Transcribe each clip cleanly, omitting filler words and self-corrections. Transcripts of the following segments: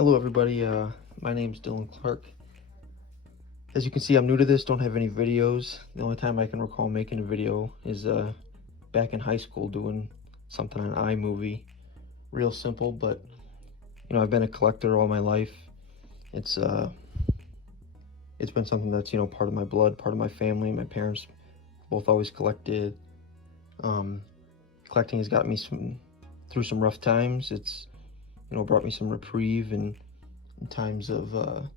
Hello everybody, my name's Dylan Clark. As you can see, I'm new to this, don't have any videos. The only time I can recall making a video is back in high school doing something on iMovie. Real simple, but I've been a collector all my life. It's been something that's part of my blood, part of my family. My parents both always collected. Collecting has got me through some rough times. It's brought me some reprieve in times of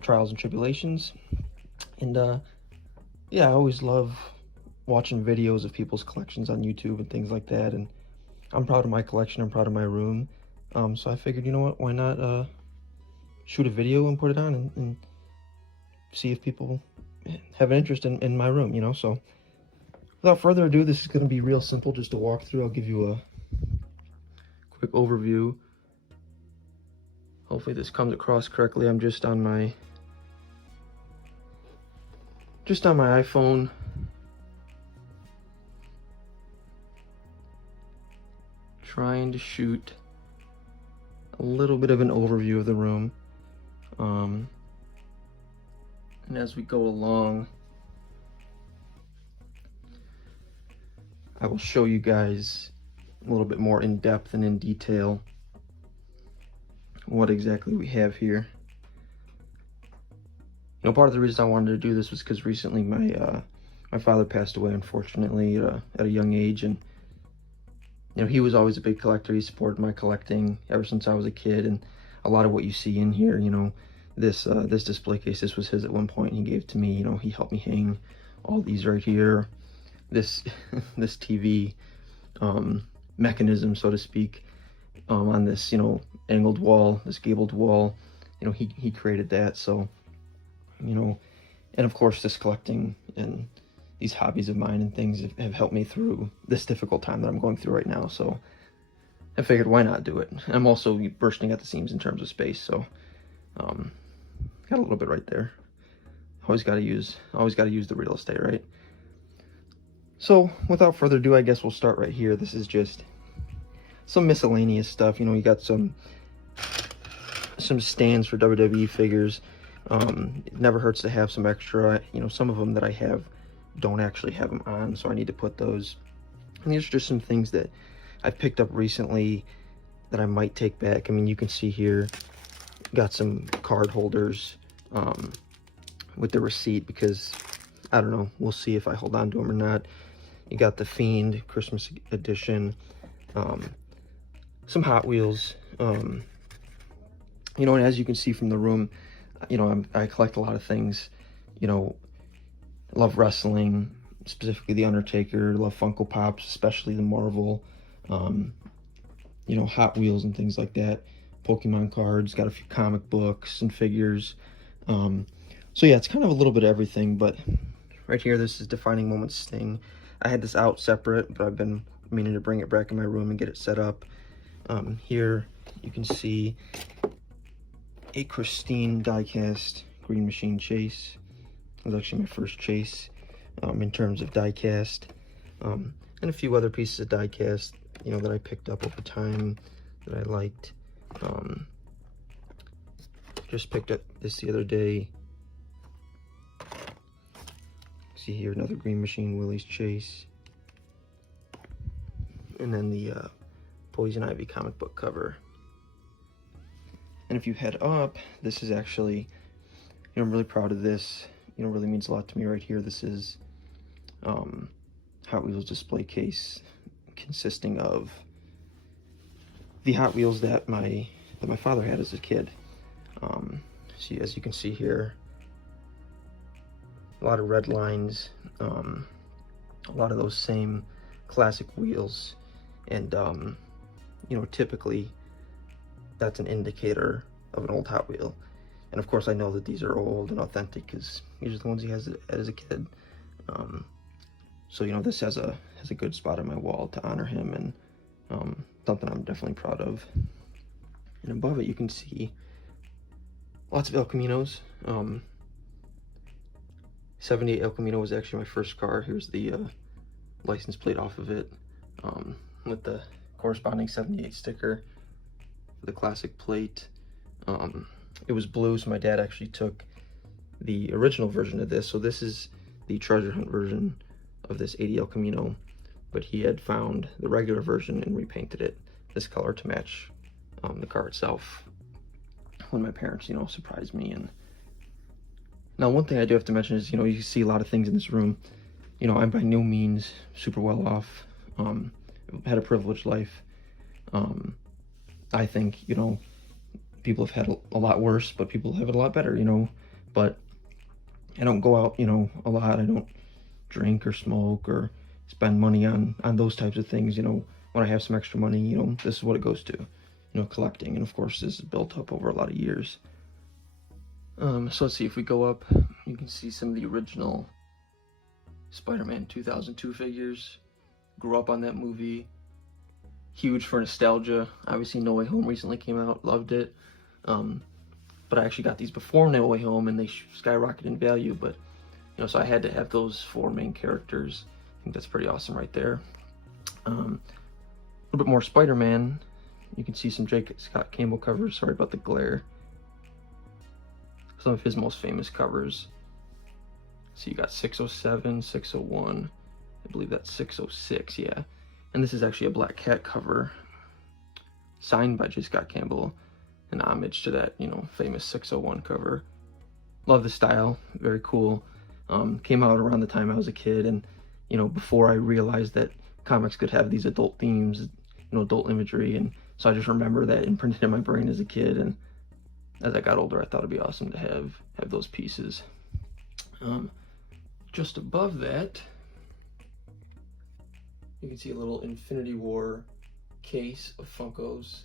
trials and tribulations. And yeah, I always love watching videos of people's collections on YouTube and things like that. And I'm proud of my collection. I'm proud of my room. So I figured, you know what? Why not shoot a video and put it on and see if people have an interest in my room. So without further ado, this is going to be real simple, just a walkthrough. I'll give you a quick overview. Hopefully this comes across correctly. I'm just on my iPhone. Trying to shoot a little bit of an overview of the room. And as we go along, I will show you guys a little bit more in depth and in detail what exactly we have here. Part of the reason I wanted to do this was because recently my father passed away, unfortunately, at a young age, and he was always a big collector. He supported my collecting ever since I was a kid, and a lot of what you see in here, this display case, this was his at one point. He gave to me. He helped me hang all these right here. This this TV mechanism, so to speak, on this angled wall, this gabled wall. He created that. So and of course this collecting and these hobbies of mine and things have helped me through this difficult time that I'm going through right now. So I figured, why not do it? I'm also bursting at the seams in terms of space, so got a little bit right there. Always got to use the real estate, right? So without further ado, I guess we'll start right here. This is just some miscellaneous stuff. You got some stands for WWE figures. It never hurts to have some extra. Some of them that I have don't actually have them on, so I need to put those. And these are just some things that I've picked up recently that I might take back. I mean, you can see here, got some card holders with the receipt, because I don't know, we'll see if I hold on to them or not. You got the Fiend Christmas edition, some Hot Wheels, and as you can see from the room, I collect a lot of things. Love wrestling, specifically The Undertaker. Love Funko Pops, especially the Marvel, Hot Wheels and things like that. Pokemon cards, got a few comic books and figures. So yeah, it's kind of a little bit of everything, but right here, this is Defining Moments Sting. I had this out separate, but I've been meaning to bring it back in my room and get it set up. Here you can see a Christine diecast Green Machine chase. It was actually my first chase in terms of diecast, and a few other pieces of diecast that I picked up over time that I liked. Just picked up this the other day. See here, another Green Machine Willie's chase, and then the Poison Ivy comic book cover. And if you head up, this is actually, I'm really proud of this. Really means a lot to me right here. This is Hot Wheels display case consisting of the Hot Wheels that my father had as a kid. See, as you can see here, a lot of red lines, a lot of those same classic wheels, and typically that's an indicator of an old Hot Wheel. And of course I know that these are old and authentic because these are the ones he has as a kid. So this has a good spot on my wall to honor him, and something I'm definitely proud of. And above it you can see lots of El Caminos. 78 El Camino was actually my first car. Here's the license plate off of it, with the corresponding 78 sticker for the classic plate. It was blue, so my dad actually took the original version of this. So this is the treasure hunt version of this ADL Camino, but he had found the regular version and repainted it this color to match the car itself when my parents, surprised me. And now one thing I do have to mention is, you see a lot of things in this room. I'm by no means super well off. Had a privileged life. I think, people have had a lot worse, but people have it a lot better, but I don't go out, a lot. I don't drink or smoke or spend money on those types of things. When I have some extra money, this is what it goes to, collecting. And of course, this is built up over a lot of years. So let's see, if we go up, you can see some of the original Spider-Man 2002 figures. Grew up on that movie. Huge for nostalgia. Obviously, No Way Home recently came out. Loved it. But I actually got these before No Way Home, and they skyrocketed in value. But so I had to have those 4 main characters. I think that's pretty awesome right there. A little bit more Spider-Man. You can see some J. Scott Campbell covers. Sorry about the glare. Some of his most famous covers. So you got 607, 601. I believe that's 606, yeah. And this is actually a Black Cat cover signed by J. Scott Campbell, an homage to that, famous 601 cover. Love the style, very cool. Came out around the time I was a kid, and, before I realized that comics could have these adult themes, adult imagery, and so I just remember that imprinted in my brain as a kid, and as I got older, I thought it'd be awesome to have those pieces. Just above that, you can see a little Infinity War case of Funkos.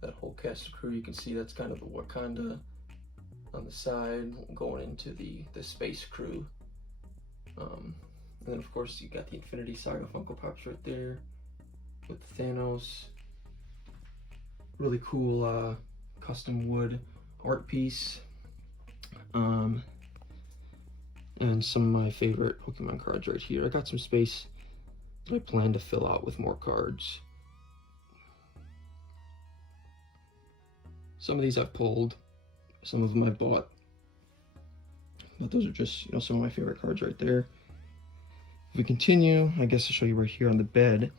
That whole cast of crew, you can see that's kind of the Wakanda on the side, going into the space crew. And then of course you got the Infinity Saga Funko Pops right there with Thanos. Really cool custom wood art piece. And some of my favorite Pokemon cards right here. I got some space that I plan to fill out with more cards. Some of these I've pulled, some of them I've bought, but those are just, some of my favorite cards right there. If we continue, I guess I'll show you right here on the bed.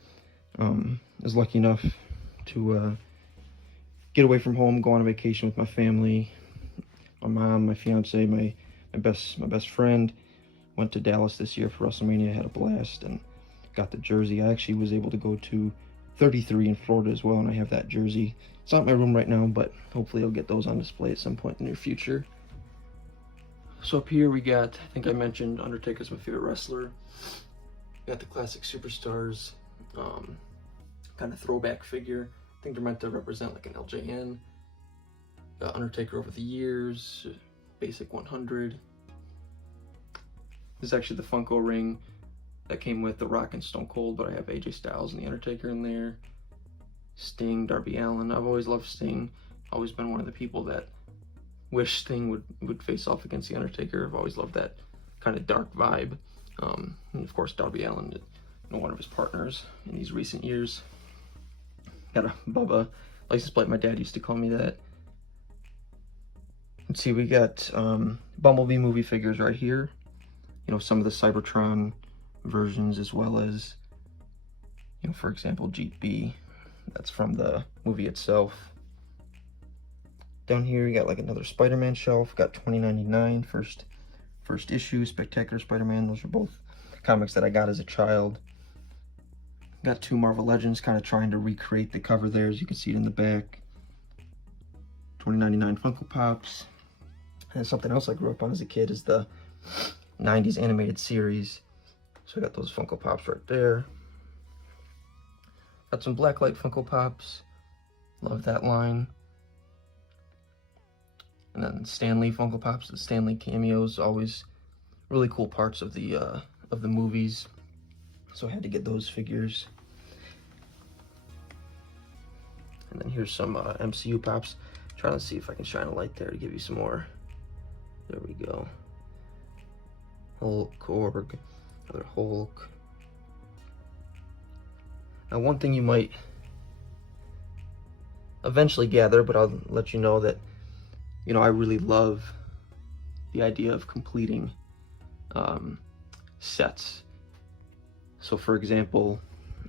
I was lucky enough to get away from home, go on a vacation with my family. My mom, my fiance, my best friend. Went to Dallas this year for WrestleMania, had a blast, and got the jersey. I actually was able to go to 33 in Florida as well, and I have that jersey. It's not in my room right now, but hopefully I'll get those on display at some point in the near future. So up here we got, I think I mentioned Undertaker's my favorite wrestler. Got the classic superstars, kind of throwback figure. I think they're meant to represent like an LJN. Got Undertaker over the years, basic 100. This is actually the Funko ring that came with The Rock and Stone Cold, but I have AJ Styles and The Undertaker in there. Sting, Darby Allin. I've always loved Sting. Always been one of the people that wish Sting would face off against The Undertaker. I've always loved that kind of dark vibe. And of course, Darby Allin, one of his partners in these recent years. Got a Bubba license plate. My dad used to call me that. Let's see, we got Bumblebee movie figures right here. Some of the Cybertron versions, as well as, for example, Jeep B. That's from the movie itself. Down here, you got like another Spider-Man shelf. Got 2099 first issue, Spectacular Spider-Man. Those are both comics that I got as a child. Got 2 Marvel Legends, kind of trying to recreate the cover there, as you can see it in the back. 2099 Funko Pops. And something else I grew up on as a kid is the 90s animated series. So I got those Funko Pops right there. Got some Blacklight Funko Pops. Love that line. And then Stan Lee Funko Pops, the Stan Lee cameos, always really cool parts of the movies. So I had to get those figures. And then here's some MCU Pops. Trying to see if I can shine a light there to give you some more. There we go. Hulk, Korg, another Hulk. Now one thing you might eventually gather, but I'll let you know that, you know, I really love the idea of completing sets. So for example,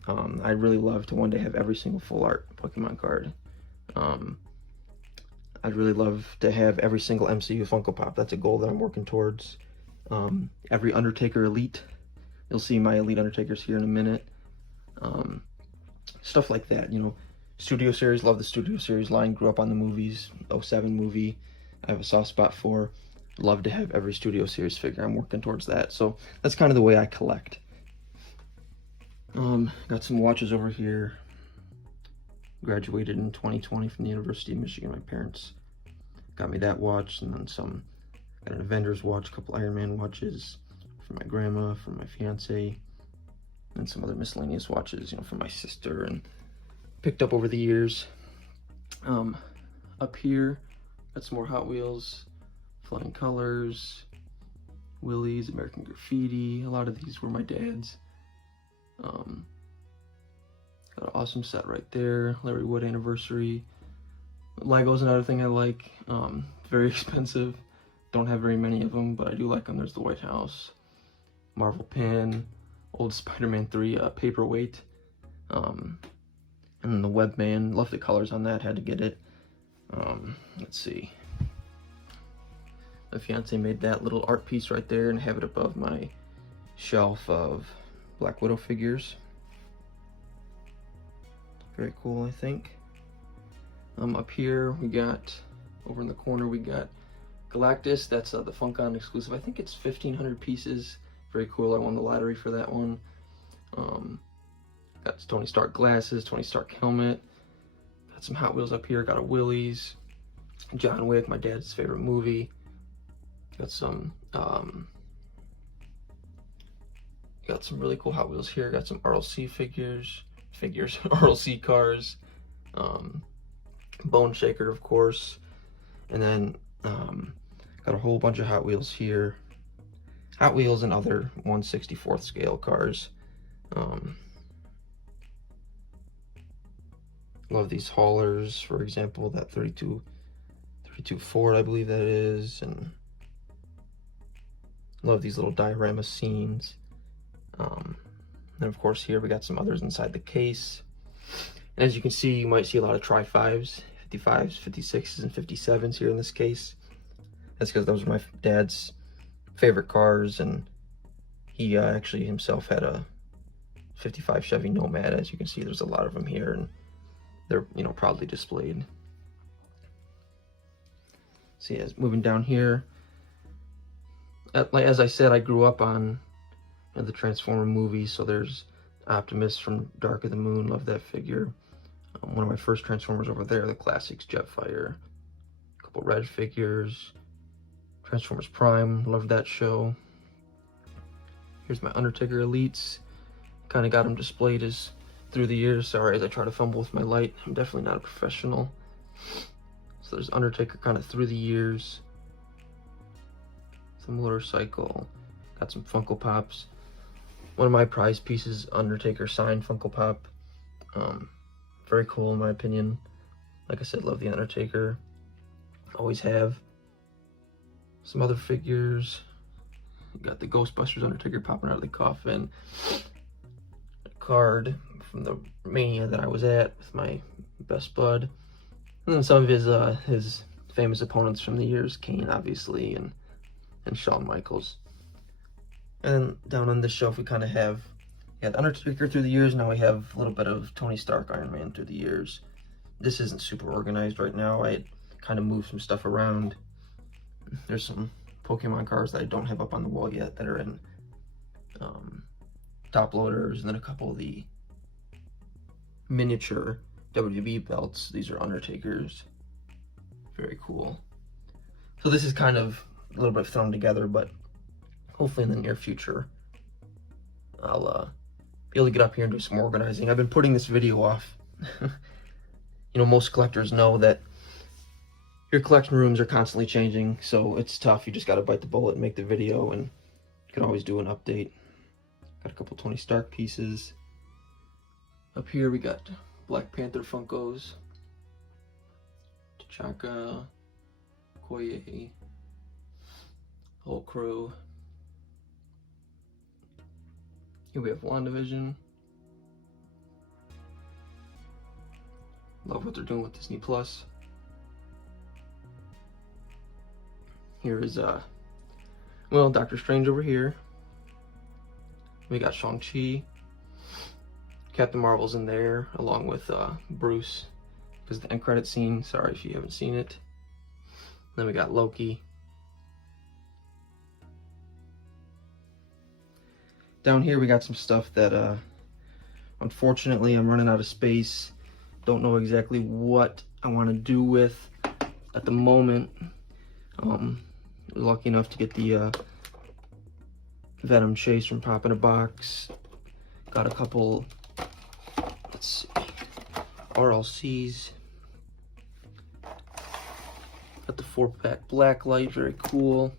I'd really love to one day have every single full art Pokemon card. I'd really love to have every single MCU Funko Pop. That's a goal that I'm working towards. Every Undertaker Elite. You'll see my Elite Undertakers here in a minute. Stuff like that, you know. Studio Series, love the Studio Series line. Grew up on the movies, 07 movie. I have a soft spot for. Love to have every Studio Series figure. I'm working towards that. So that's kind of the way I collect. Got some watches over here. Graduated in 2020 from the University of Michigan. My parents got me that watch, and then some. Got an Avengers watch, a couple Iron Man watches from my grandma, from my fiance, and some other miscellaneous watches, you know, from my sister, and picked up over the years. Up here, got some more Hot Wheels, Flying Colors, Willys, American Graffiti. A lot of these were my dad's. Got an awesome set right there. Larry Wood Anniversary. Lego's another thing I like. Very expensive. Don't have very many of them, but I do like them. There's the White House, Marvel pin, old Spider-Man 3 paperweight, and then the Webman. Love the colors on that. Had to get it. Let's see. My fiance made that little art piece right there and have it above my shelf of Black Widow figures. Very cool, I think. Up here we got, over in the corner we got Galactus. That's the Funko exclusive. I think it's 1,500 pieces. Very cool. I won the lottery for that one. Got Tony Stark glasses, Tony Stark helmet. Got some Hot Wheels up here. Got a Willys, John Wick, my dad's favorite movie. Got some really cool Hot Wheels here. Got some RLC figures, RLC cars, Bone Shaker, of course, and then got a whole bunch of Hot Wheels here. Hot Wheels and other 1/64th scale cars. Love these haulers, for example, that 32 Ford, I believe that is, and love these little diorama scenes. And of course here we got some others inside the case. And as you can see, you might see a lot of Tri-5s, 55s, 56s, and 57s here in this case. That's because those are my dad's favorite cars, and he actually himself had a 55 Chevy Nomad. As you can see, there's a lot of them here, and they're, you know, proudly displayed. See, as moving down here, like as I said, I grew up on the Transformer movies, so there's Optimus from Dark of the Moon. Love that figure. One of my first Transformers over there, the classics, Jetfire. A couple red figures. Transformers Prime, love that show. Here's my Undertaker Elites. Kind of got them displayed as through the years. Sorry as I try to fumble with my light. I'm definitely not a professional. So there's Undertaker kind of through the years. Some motorcycle. Got some Funko Pops. One of my prize pieces, Undertaker signed Funko Pop. Very cool in my opinion. Like I said, love the Undertaker. Always have. Some other figures. Got the Ghostbusters Undertaker popping out of the coffin. A card from the Mania that I was at with my best bud. And then some of his famous opponents from the years, Kane obviously, and Shawn Michaels. And then down on this shelf we kind of have, Undertaker through the years. Now we have a little bit of Tony Stark, Iron Man through the years. This isn't super organized right now. I kind of moved some stuff around. There's some Pokemon cards that I don't have up on the wall yet that are in top loaders, and then a couple of the miniature WWE belts. These are Undertakers. Very cool. So this is kind of a little bit thrown together, but hopefully in the near future I'll be able to get up here and do some organizing. I've been putting this video off. You know, most collectors know that your collection rooms are constantly changing, so it's tough. You just got to bite the bullet and make the video, and you can always do an update. Got a couple Tony Stark pieces. Up here we got Black Panther Funkos. Chaka, Koye, whole crew. Here we have WandaVision. Love what they're doing with Disney Plus. Here is well, Doctor Strange over here. We got Shang-Chi. Captain Marvel's in there along with Bruce, because the end credit scene. Sorry if you haven't seen it. Then we got Loki. Down here we got some stuff that unfortunately I'm running out of space. Don't know exactly what I want to do with at the moment. Lucky enough to get the Venom Chase from Pop in a Box. Got a couple, let's see, RLCs. Got the 4-pack Blacklight, very cool.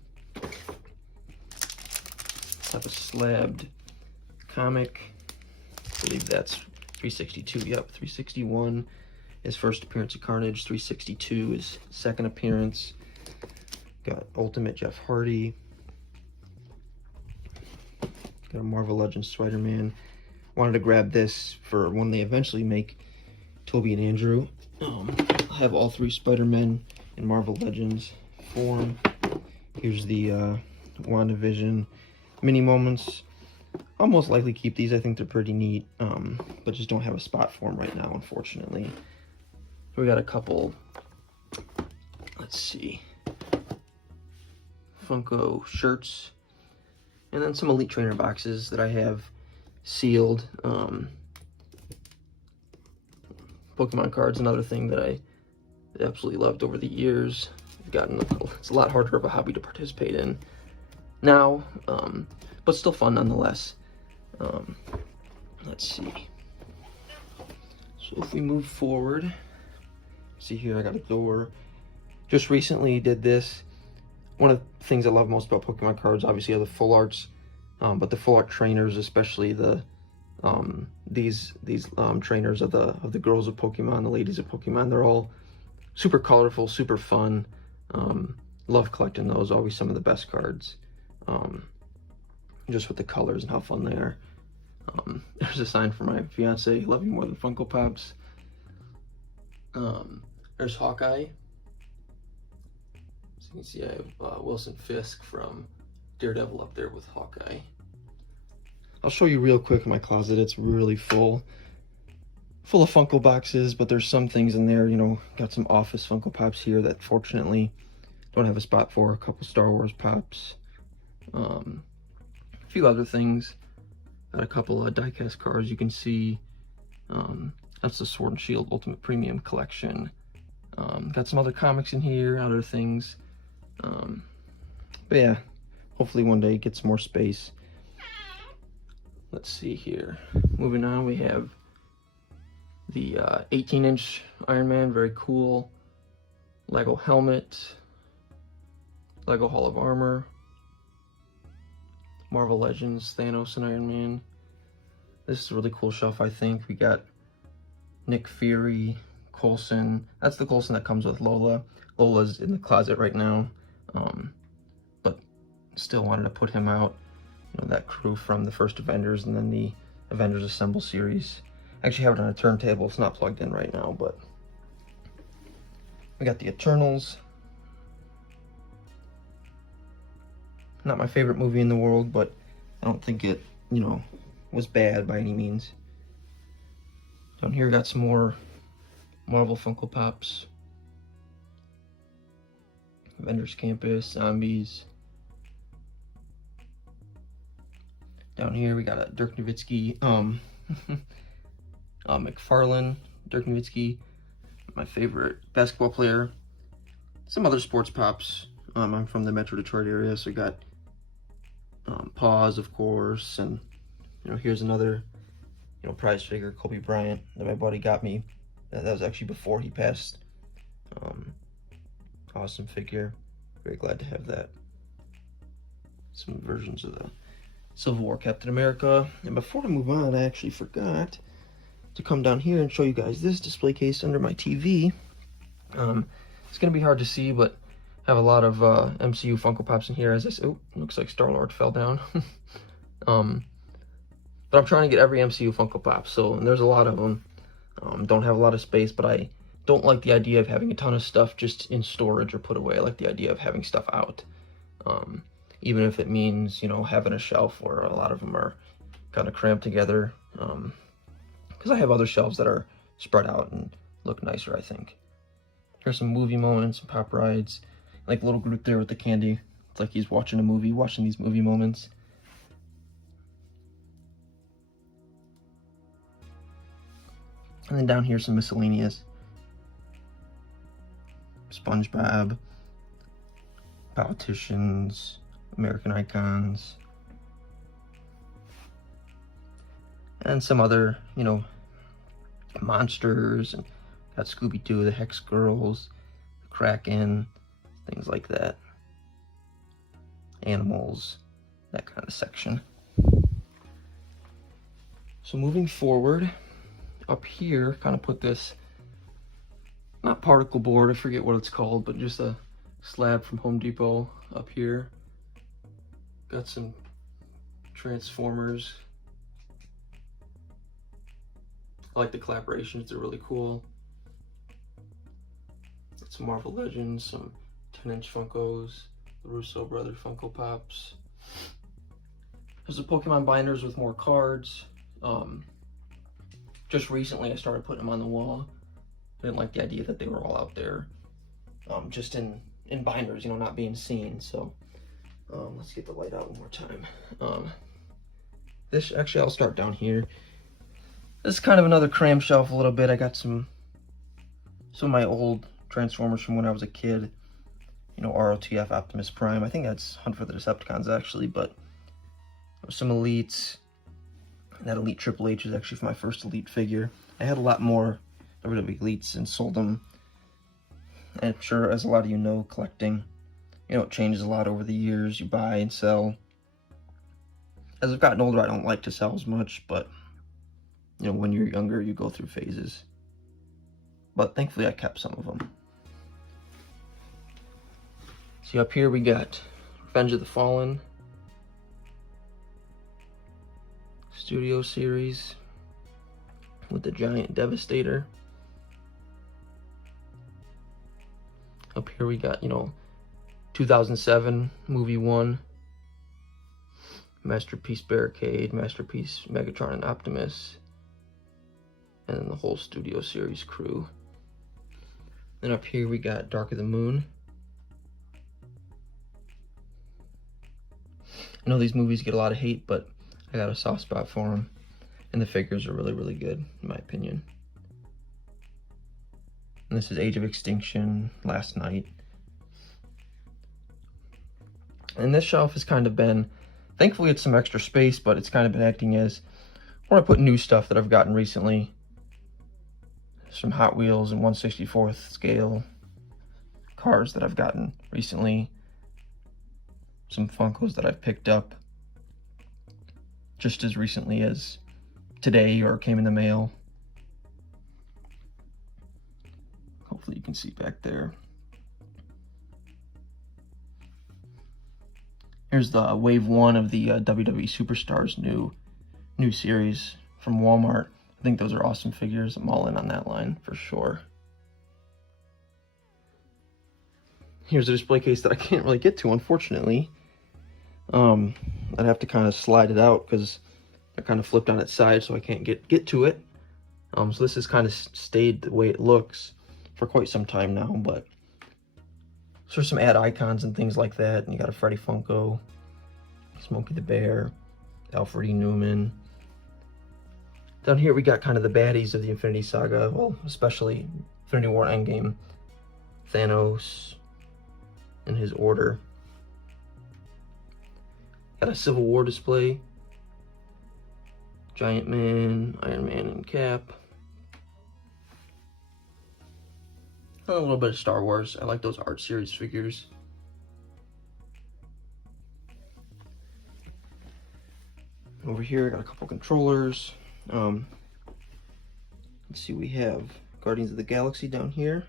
Have a slabbed comic. I believe that's 362. Yep, 361 is first appearance of Carnage. 362 is second appearance. Got Ultimate Jeff Hardy. Got a Marvel Legends Spider-Man. Wanted to grab this for when they eventually make Toby and Andrew. I have all 3 Spider-Men in Marvel Legends form. Here's the WandaVision mini moments. I'll most likely keep these. I think they're pretty neat, but just don't have a spot for them right now, unfortunately. We got a couple, let's see, Funko shirts, and then some Elite Trainer boxes that I have sealed. Pokemon cards, another thing that I absolutely loved over the years. It's a lot harder of a hobby to participate in now, but still fun nonetheless. Let's see. So if we move forward, see here I got a door. Just recently did this. One of the things I love most about Pokemon cards, obviously, are the full arts, but the full art trainers, especially the these trainers of the girls of Pokemon, the ladies of Pokemon, they're all super colorful, super fun. Love collecting those. Always some of the best cards. Just with the colors and how fun they are. There's a sign for my fiance, love you more than Funko Pops. There's Hawkeye. So you can see I have Wilson Fisk from Daredevil up there with Hawkeye. I'll show you real quick in my closet. It's really full of Funko boxes, but there's some things in there, you know, got some Office Funko Pops here that fortunately don't have a spot for. A couple Star Wars Pops. A few other things. Got a couple of diecast cards you can see. That's the Sword and Shield Ultimate Premium Collection. Got some other comics in here, other things. But yeah, hopefully one day get some more space. Let's see here. Moving on, we have the 18-inch Iron Man, very cool. Lego helmet. Lego Hall of Armor. Marvel Legends, Thanos and Iron Man. This is a really cool shelf, I think. We got Nick Fury, Coulson. That's the Coulson that comes with Lola. Lola's in the closet right now, but still wanted to put him out. You know, that crew from the first Avengers and then the Avengers Assemble series. I actually have it on a turntable. It's not plugged in right now, but we got the Eternals. Not my favorite movie in the world, but I don't think it, you know, was bad by any means. Down here, got some more Marvel Funko Pops. Avengers Campus, Zombies. Down here, we got a Dirk Nowitzki, McFarlane, Dirk Nowitzki, my favorite basketball player. Some other sports pops. I'm from the Metro Detroit area, so we got Paws, of course, and you know, here's another, you know, prize figure, Kobe Bryant, that my buddy got me. That was actually before he passed. Awesome figure. Very glad to have that. Some versions of the Civil War Captain America. And before I move on, I actually forgot to come down here and show you guys this display case under my TV. It's gonna be hard to see, but I have a lot of MCU Funko Pops in here. As I said, oh, looks like Star-Lord fell down. But I'm trying to get every MCU Funko Pop, so and there's a lot of them. Don't have a lot of space, but I don't like the idea of having a ton of stuff just in storage or put away. I like the idea of having stuff out. Even if it means, you know, having a shelf where a lot of them are kind of cramped together. Because I have other shelves that are spread out and look nicer, I think. Here's some movie moments and pop rides. Like a little group there with the candy. It's like he's watching a movie, watching these movie moments. And then down here, some miscellaneous. SpongeBob, politicians, American icons, and some other, you know, monsters, and got Scooby-Doo, the Hex Girls, the Kraken, things like that. Animals, that kind of section. So moving forward, up here, kind of put this, not particle board, I forget what it's called, but just a slab from Home Depot up here. Got some Transformers. I like the collaborations, they're really cool. Got some Marvel Legends, some 10-inch Funkos, the Russo brother Funko Pops. There's the Pokemon binders with more cards. Just recently I started putting them on the wall. I didn't like the idea that they were all out there, just in binders, you know, not being seen. So let's get the light out one more time. This, actually, I'll start down here. This is kind of another cram shelf a little bit. I got some of my old Transformers from when I was a kid. You know, ROTF, Optimus Prime. I think that's Hunt for the Decepticons, actually, but some Elites. That Elite Triple H is actually for my first Elite figure. I had a lot more WWE Elites and sold them. And I'm sure, as a lot of you know, collecting, you know, it changes a lot over the years. You buy and sell. As I've gotten older, I don't like to sell as much, but, you know, when you're younger, you go through phases. But thankfully, I kept some of them. See, up here we got Revenge of the Fallen Studio Series with the Giant Devastator. Up here we got, you know, 2007 movie 1, Masterpiece Barricade, Masterpiece Megatron and Optimus, and then the whole Studio Series crew. Then up here we got Dark of the Moon. I know these movies get a lot of hate, but I got a soft spot for them, and the figures are really, really good, in my opinion. And this is Age of Extinction, Last Night. And this shelf has kind of been, thankfully it's some extra space, but it's kind of been acting as where I put new stuff that I've gotten recently. Some Hot Wheels and 1/64th scale cars that I've gotten recently. Some Funkos that I've picked up just as recently as today or came in the mail. Hopefully you can see back there. Here's the Wave 1 of the WWE Superstars new series from Walmart. I think those are awesome figures. I'm all in on that line for sure. Here's a display case that I can't really get to, unfortunately. I'd have to kind of slide it out because they're kind of flipped on its side, so I can't get to it. So this has kind of stayed the way it looks for quite some time now, but so there's some ad icons and things like that. And you got a Freddy Funko, Smokey the Bear, Alfred E. Newman. Down here we got kind of the baddies of the Infinity Saga, well, especially Infinity War Endgame, Thanos and his order. Got a Civil War display, Giant Man, Iron Man, and Cap. A little bit of Star Wars. I like those art series figures. Over here, I got a couple controllers. Let's see, we have Guardians of the Galaxy down here.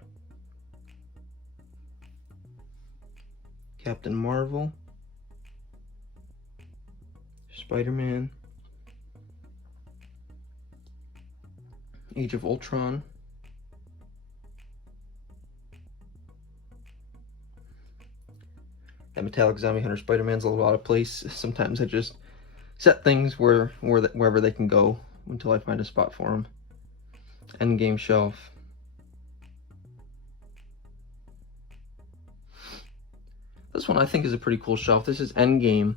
Captain Marvel, Spider-Man, Age of Ultron, that metallic zombie hunter Spider-Man's a little out of place. Sometimes I just set things wherever they can go until I find a spot for them. Endgame shelf. This one I think is a pretty cool shelf. This is Endgame,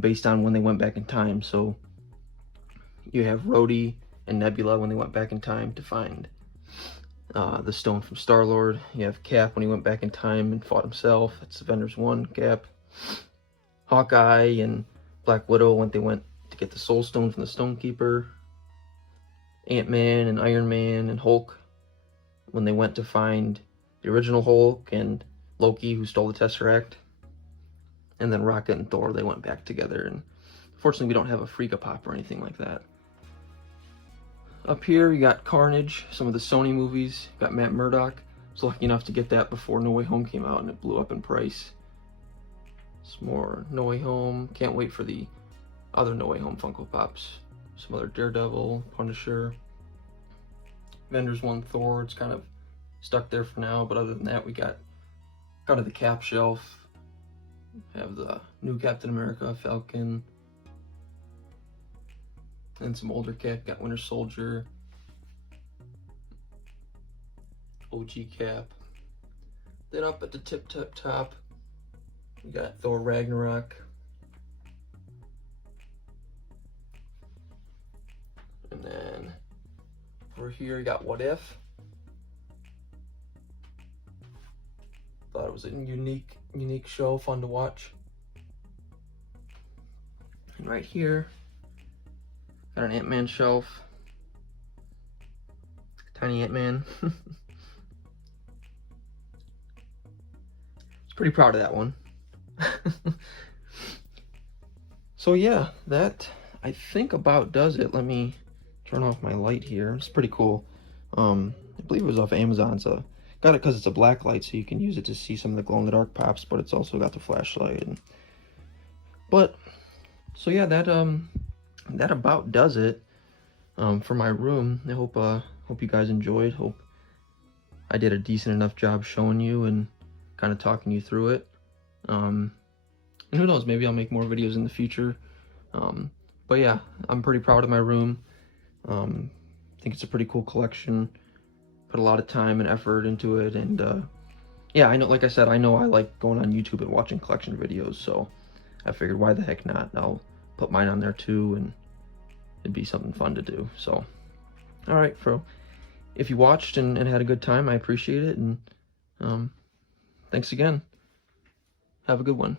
based on when they went back in time. So you have Rhodey and Nebula when they went back in time to find the stone from Star-Lord. You have Cap when he went back in time and fought himself. That's Avengers 1, Cap. Hawkeye and Black Widow when they went to get the Soul Stone from the Stonekeeper. Ant-Man and Iron Man and Hulk when they went to find the original Hulk, and Loki who stole the Tesseract. And then Rocket and Thor, they went back together. And fortunately we don't have a Freaka Pop or anything like that. Up here we got Carnage, some of the Sony movies. Got Matt Murdock. I was lucky enough to get that before No Way Home came out and it blew up in price. Some more No Way Home. Can't wait for the other No Way Home Funko Pops. Some other Daredevil, Punisher. Avengers 1 Thor, it's kind of stuck there for now, but other than that we got kind of the Cap shelf. Have the new Captain America, Falcon. And some older Cap, got Winter Soldier. OG Cap. Then up at the top, we got Thor Ragnarok. And then over here, you got What If. Thought it was a unique show, fun to watch. And right here, got an Ant-Man shelf. Tiny Ant-Man. Pretty proud of that one. So yeah, that I think about does it. Let me turn off my light here. It's pretty cool. I believe it was off Amazon, so got it because it's a black light, so you can use it to see some of the glow-in-the-dark pops, but it's also got the flashlight. So yeah, that about does it for my room. I hope you guys enjoyed. Hope I did a decent enough job showing you and kind of talking you through it. And who knows, maybe I'll make more videos in the future. But yeah, I'm pretty proud of my room. I think it's a pretty cool collection. Put a lot of time and effort into it, and yeah, I know, like I said, I know I like going on YouTube and watching collection videos, so I figured why the heck not. I'll put mine on there too, and it'd be something fun to do. So all right, if you watched and had a good time, I appreciate it, and thanks again. Have a good one.